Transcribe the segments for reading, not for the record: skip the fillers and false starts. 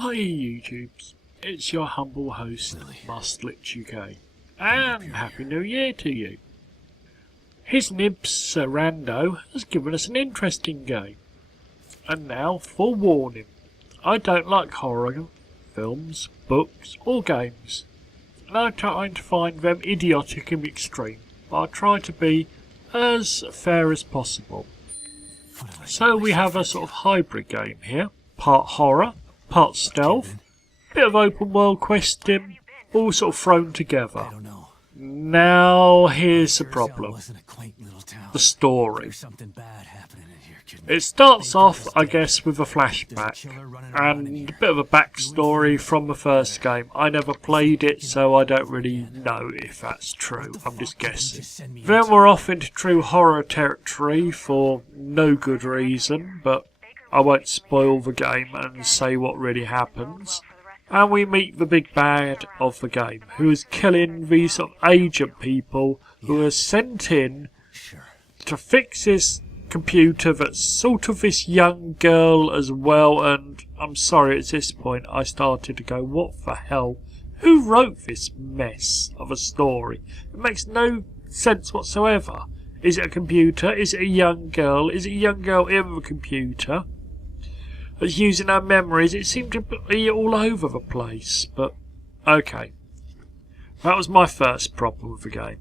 Hi YouTubes, it's your humble host, Masterlitchuk, and Happy New Year to you. His nibs, Sir Rando, has given us an interesting game. And now, forewarning, I don't like horror films, books or games. And I try to find them idiotic in the extreme, but I try to be as fair as possible. So we have a sort of hybrid game here, part horror, part stealth, bit of open world questing, all sort of thrown together. Now here's the problem. The story. It starts off, I guess, with a flashback and a bit of a backstory from the first game. I never played it, so I don't really know if that's true. I'm just guessing. Then we're off into true horror territory for no good reason, but I won't spoil the game and say what really happens. And we meet the big bad of the game, who is killing these sort of agent people who are sent in to fix this computer that's sort of this young girl as well. And I'm sorry, at this point I started to go, what the hell? Who wrote this mess of a story? It makes no sense whatsoever. Is it a computer? Is it a young girl? Is it a young girl in the computer that's using her memories? It seemed to be all over the place, but okay. That was my first problem with the game.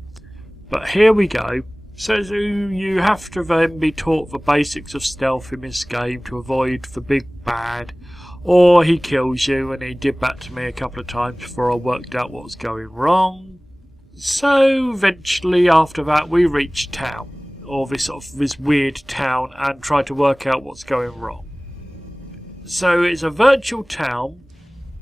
But here we go. So you have to then be taught the basics of stealth in this game to avoid the big bad, or he kills you, and he did that to me a couple of times before I worked out what was going wrong. So eventually after that we reach town, or this weird town, and try to work out what's going wrong. So it's a virtual town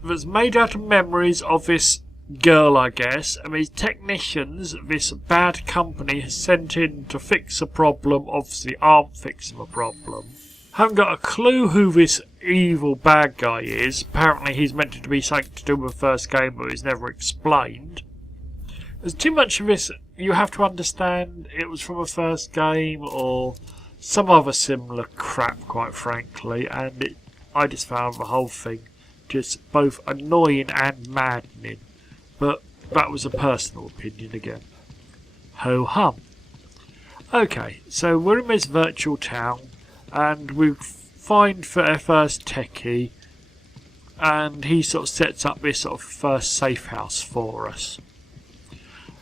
that's made out of memories of this girl, I guess, and these technicians this bad company has sent in to fix a problem obviously aren't fixing the problem. Haven't got a clue who this evil bad guy is. Apparently he's meant to be something to do with the first game, but it's never explained. There's too much of this you have to understand it was from a first game or some other similar crap, quite frankly, and I just found the whole thing just both annoying and maddening. But that was a personal opinion again. Ho-hum. Okay, so we're in this virtual town, and we find for our first techie, and he sort of sets up this sort of first safe house for us.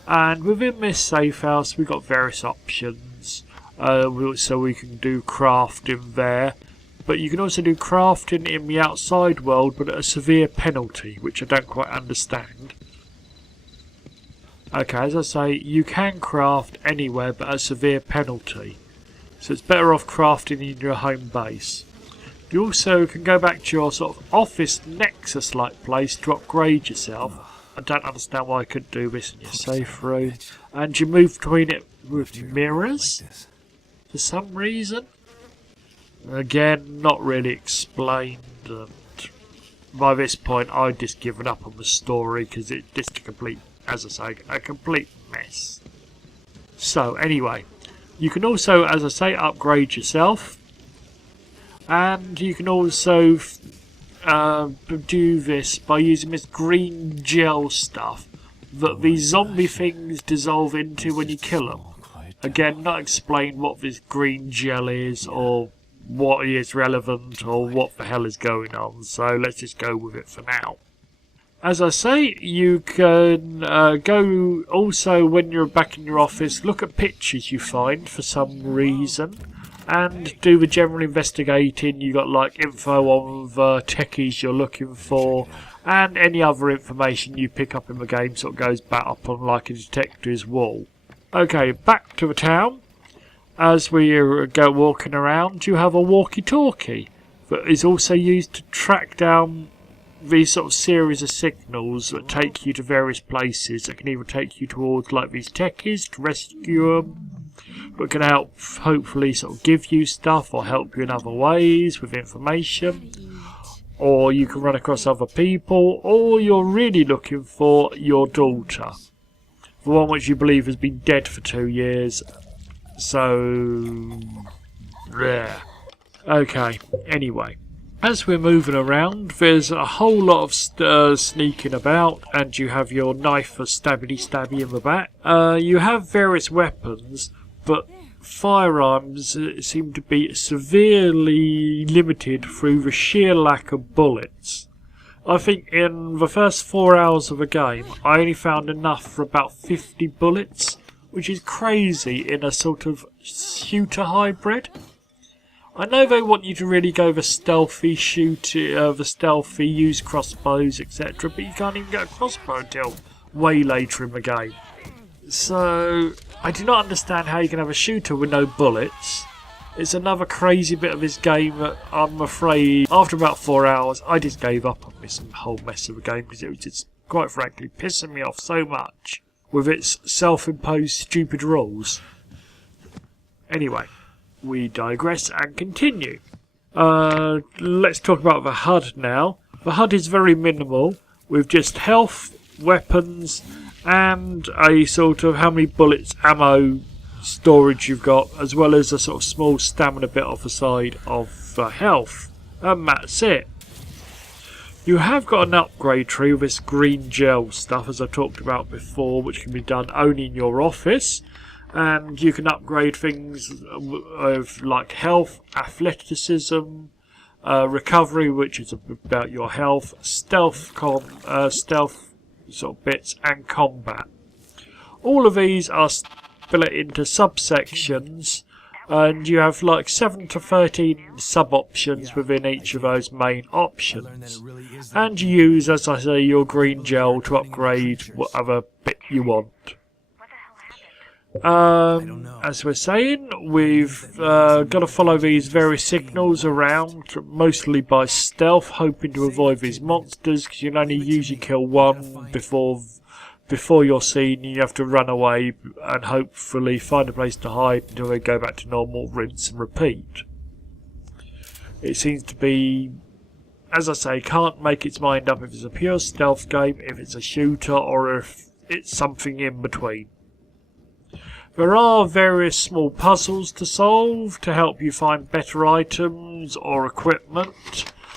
And within this safe house we've got various options, so we can do crafting there. But you can also do crafting in the outside world, but at a severe penalty, which I don't quite understand. Okay, as I say, you can craft anywhere, but at a severe penalty. So it's better off crafting in your home base. You also can go back to your sort of office nexus-like place to upgrade yourself. I don't understand why I couldn't do this in your safe room. And you move between it with mirrors, for some reason. Again, not really explained, and by this point I'd just given up on the story because it's just a complete, as I say, a complete mess. So anyway, you can also, as I say, upgrade yourself, and you can also do this by using this green gel stuff that these zombie things dissolve into when you kill them. Again, not explain what this green gel is or what is relevant or what the hell is going on, so let's just go with it for now. As I say, you can go also when you're back in your office, look at pictures you find for some reason and do the general investigating. You got like info on the techies you're looking for, and any other information you pick up in the game sort of goes back up on like a detective's wall. Okay, back to the town. As we go walking around, you have a walkie-talkie that is also used to track down these sort of series of signals that take you to various places. That can either take you towards like these techies to rescue them, but can help hopefully sort of give you stuff or help you in other ways with information. Or you can run across other people, or you're really looking for your daughter, the one which you believe has been dead for 2 years. So, yeah. Okay, anyway. As we're moving around, there's a whole lot of sneaking about, and you have your knife for stabby in the back. You have various weapons, but firearms seem to be severely limited through the sheer lack of bullets. I think in the first 4 hours of the game, I only found enough for about 50 bullets, which is crazy in a sort of shooter hybrid. I know they want you to really go the stealthy use crossbows, etc., but you can't even get a crossbow until way later in the game. So, I do not understand how you can have a shooter with no bullets. It's another crazy bit of this game that I'm afraid, after about 4 hours, I just gave up on this whole mess of the game because it was just, quite frankly, pissing me off so much with its self-imposed stupid rules. Anyway. We digress and continue. Let's talk about the HUD now. The HUD is very minimal, with just health, weapons, and a sort of how many bullets, ammo, storage you've got, as well as a sort of small stamina bit off the side of health. And that's it. You have got an upgrade tree with this green gel stuff, as I talked about before, which can be done only in your office. And you can upgrade things of like health, athleticism, recovery, which is about your health, stealth sort of bits, and combat. All of these are split into subsections, and you have like 7 to 13 sub-options within each of those main options. And you use, as I say, your green gel to upgrade whatever bit you want. As we're saying, we've got to follow these various signals around, mostly by stealth, hoping to avoid these monsters, because you'll only usually kill one before you're seen. You have to run away and hopefully find a place to hide until they go back to normal, rinse and repeat. It seems to be, as I say, can't make its mind up if it's a pure stealth game, if it's a shooter, or if it's something in between. There are various small puzzles to solve to help you find better items or equipment.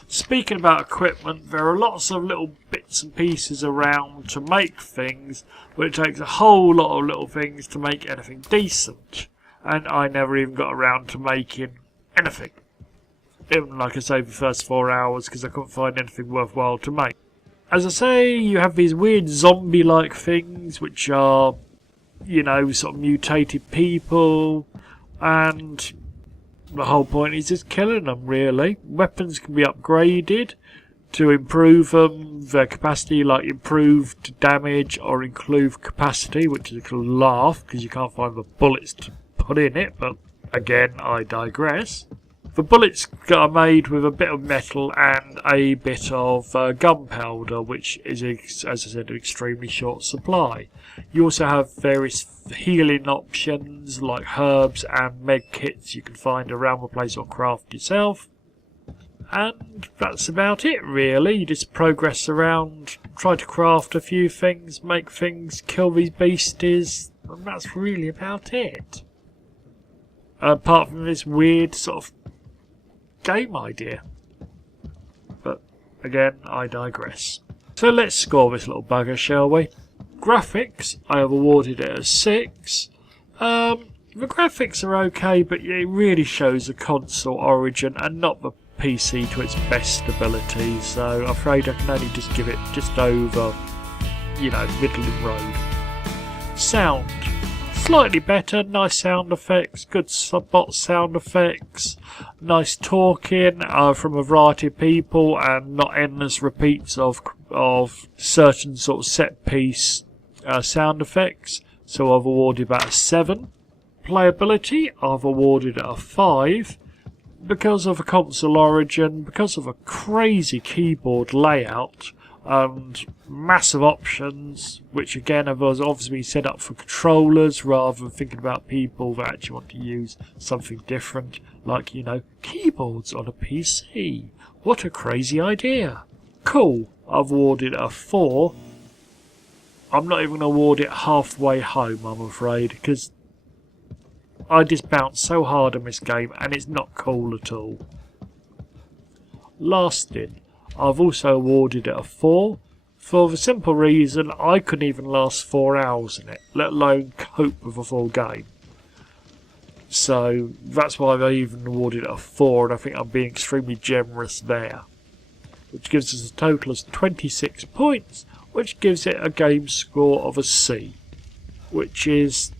Speaking about equipment, there are lots of little bits and pieces around to make things, but it takes a whole lot of little things to make anything decent. And I never even got around to making anything. Even, like I say, the first 4 hours, because I couldn't find anything worthwhile to make. As I say, you have these weird zombie-like things, which are, you know, sort of mutated people, and the whole point is just killing them, really. Weapons can be upgraded to improve their capacity, like improved damage or improved capacity, which is a little laugh because you can't find the bullets to put in it, but again, I digress. The bullets are made with a bit of metal and a bit of gunpowder, which is, as I said, an extremely short supply. You also have various healing options like herbs and med kits you can find around the place or craft yourself. And that's about it, really. You just progress around, try to craft a few things, make things, kill these beasties, and that's really about it. Apart from this weird sort of game idea. But again, I digress. So let's score this little bugger, shall we? Graphics, I have awarded it a 6. The graphics are okay, but it really shows the console origin and not the PC to its best ability, so I'm afraid I can only just give it just over, you know, middle of the road. Sound, slightly better, nice sound effects, good bot sound effects, nice talking from a variety of people, and not endless repeats of certain sort of set piece sound effects, so I've awarded about a 7. Playability, I've awarded it a 5. Because of a console origin, because of a crazy keyboard layout and massive options, which again have obviously been set up for controllers rather than thinking about people that actually want to use something different, like, you know, keyboards on a PC. What a crazy idea. Cool, I've awarded it a 4. I'm not even going to award it halfway home, I'm afraid, because I just bounced so hard on this game and it's not cool at all. lasting. I've also awarded it a 4 for the simple reason I couldn't even last 4 hours in it, let alone cope with a full game. So that's why I even awarded it a 4, and I think I'm being extremely generous there. Which gives us a total of 26 points, which gives it a game score of a C, which is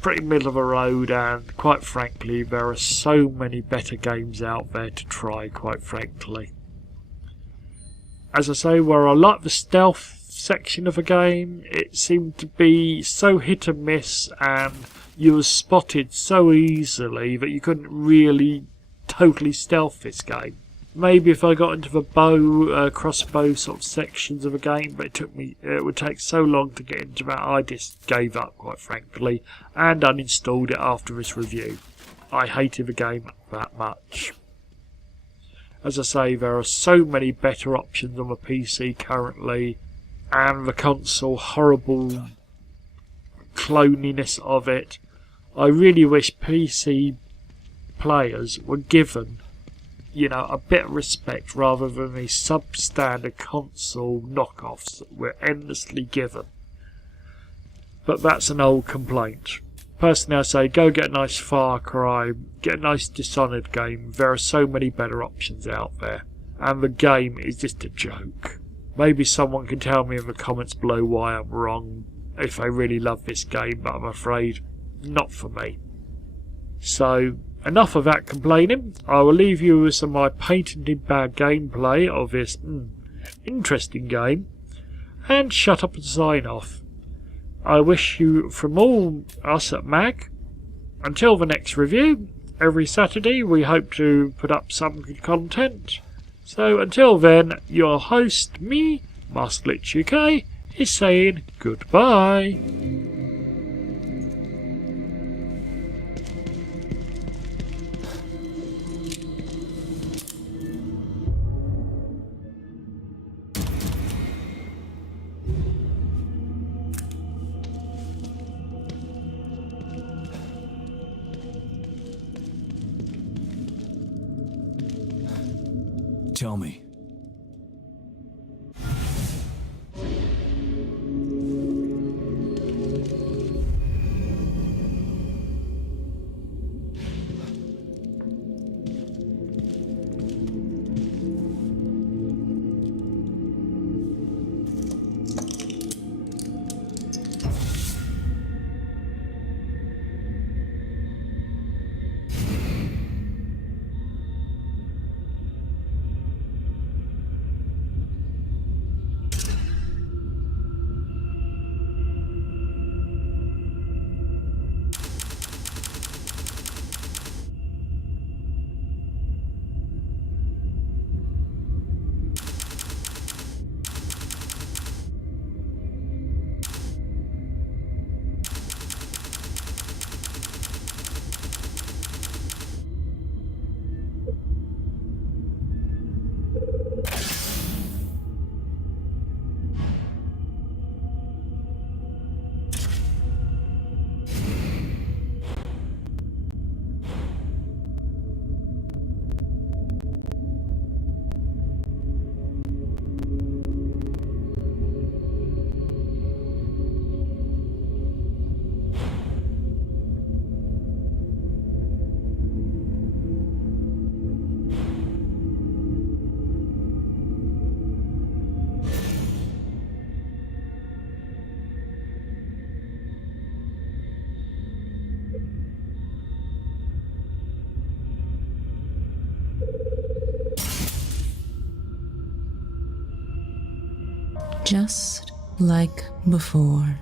pretty middle of the road, and quite frankly there are so many better games out there to try, quite frankly. As I say, where I like the stealth section of the game, it seemed to be so hit and miss, and you were spotted so easily that you couldn't really totally stealth this game. Maybe if I got into the crossbow sort of sections of a game, but it would take so long to get into that, I just gave up, quite frankly, and uninstalled it after this review. I hated the game that much. As I say, there are so many better options on the PC currently, and the console, horrible cloniness of it. I really wish PC players were given, a bit of respect rather than these substandard console knockoffs that we're endlessly given. But that's an old complaint. Personally, I say go get a nice Far Cry, get a nice Dishonored game. There are so many better options out there, and the game is just a joke. Maybe someone can tell me in the comments below why I'm wrong if I really love this game, but I'm afraid not for me. So, enough of that complaining. I will leave you with some of my patented bad gameplay of this interesting game, and shut up and sign off. I wish you, from all us at MAG, until the next review, every Saturday we hope to put up some good content. So until then, your host, me, Masterlitchuk, is saying goodbye. Tell me. Just like before.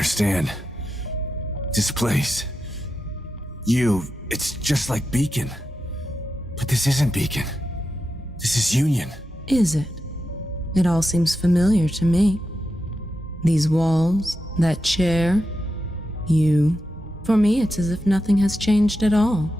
understand. This place. It's just like Beacon. But this isn't Beacon. This is Union. Is it? It all seems familiar to me. These walls, that chair, you. For me, it's as if nothing has changed at all.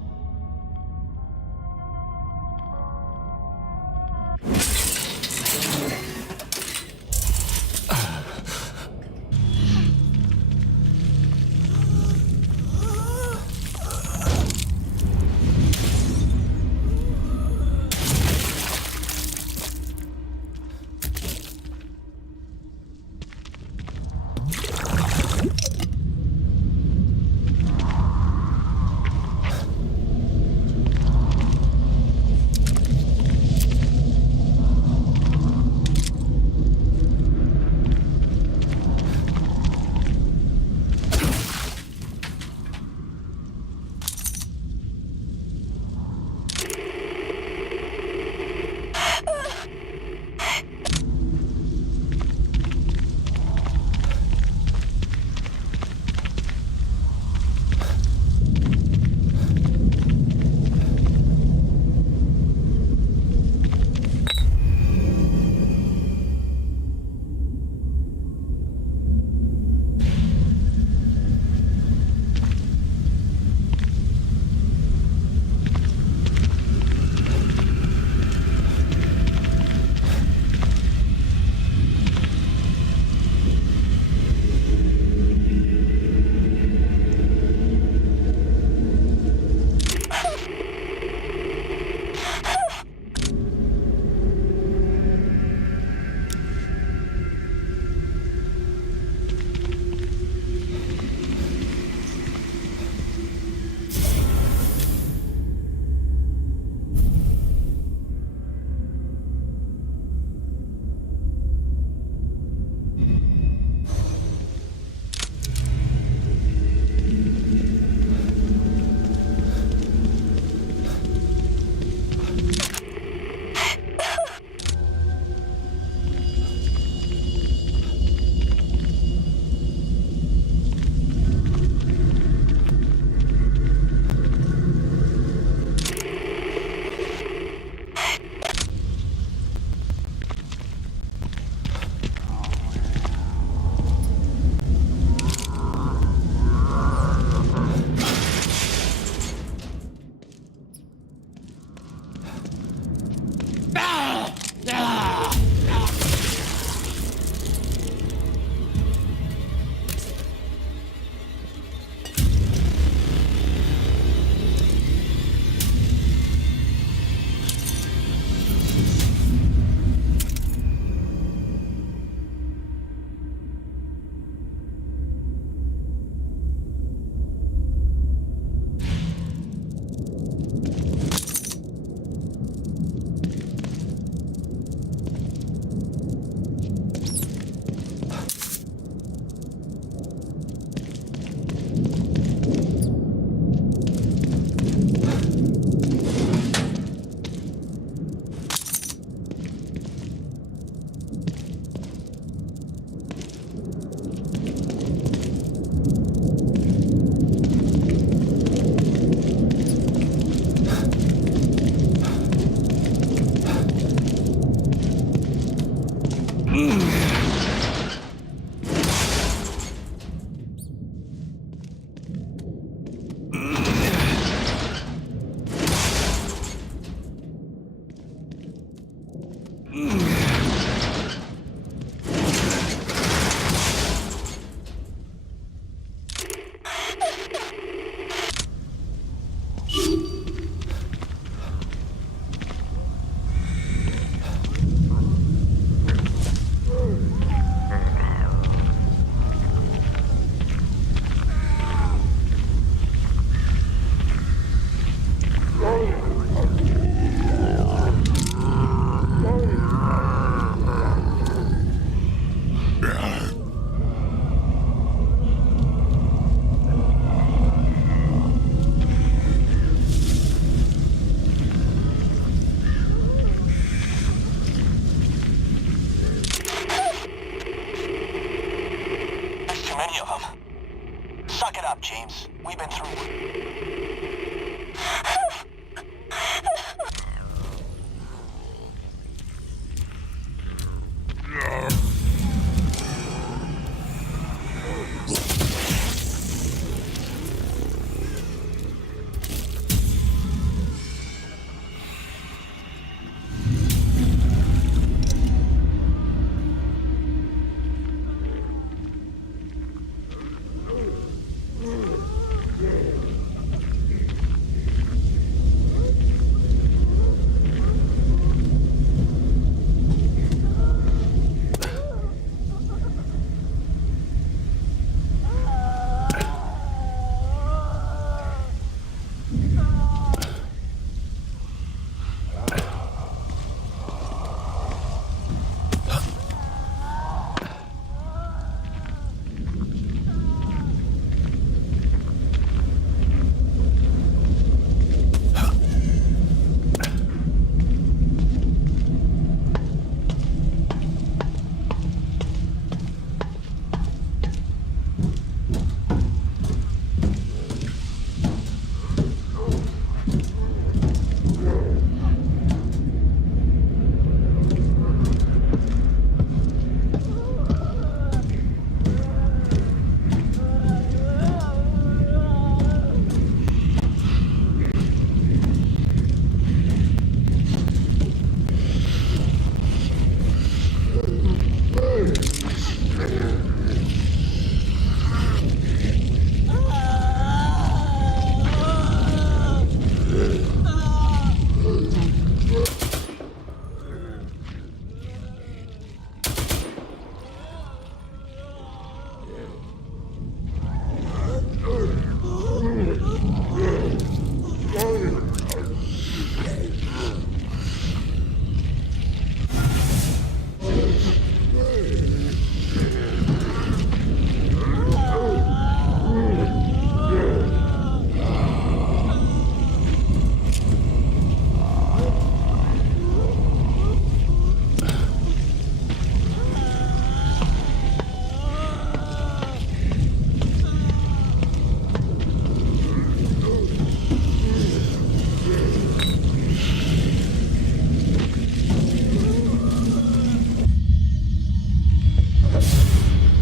this. We've been through it.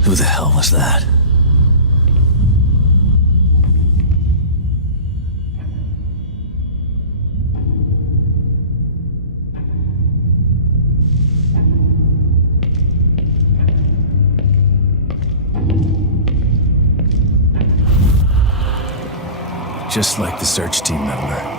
Who the hell was that? Just like the search team member.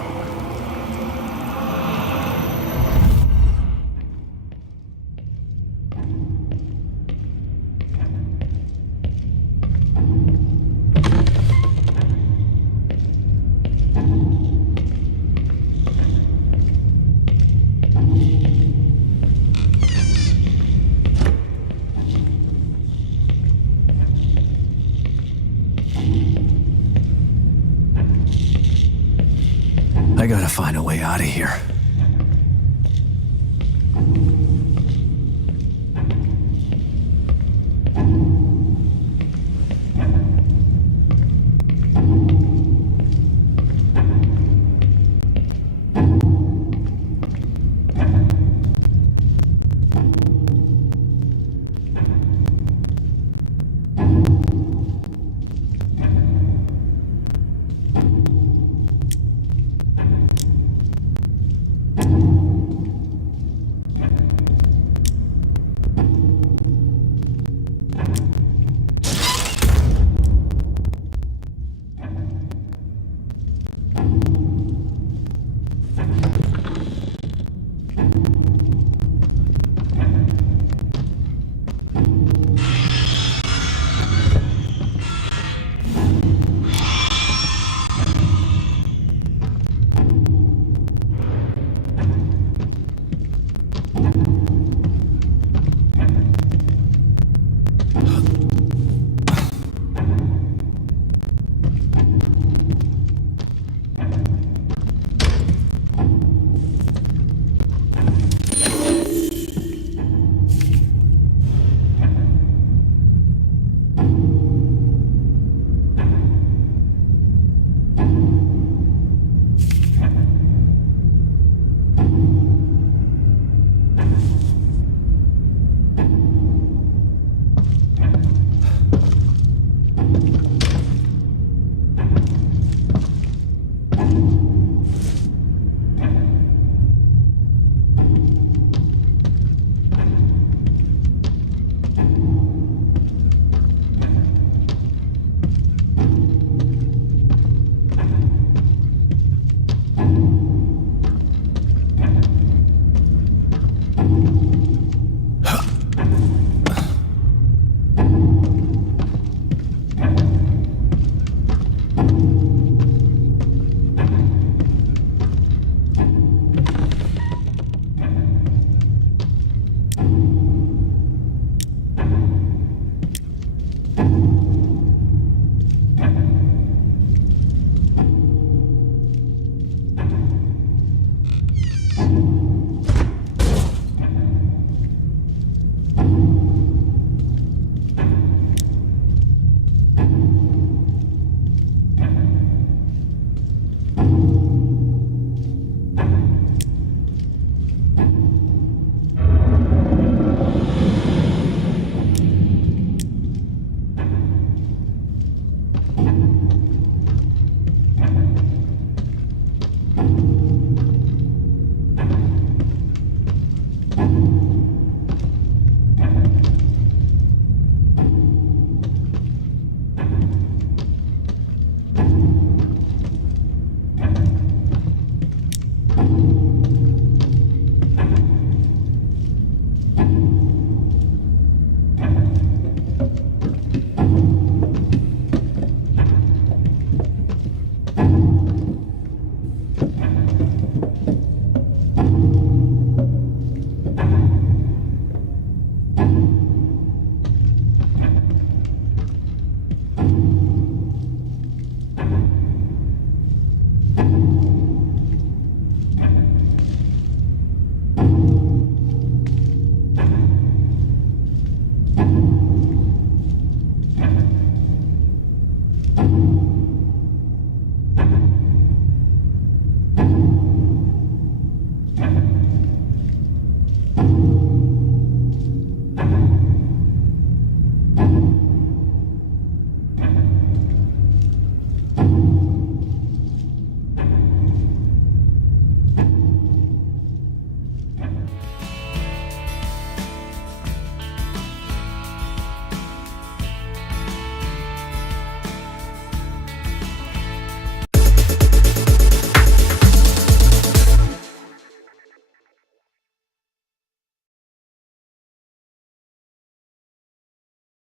I gotta find a way out of here.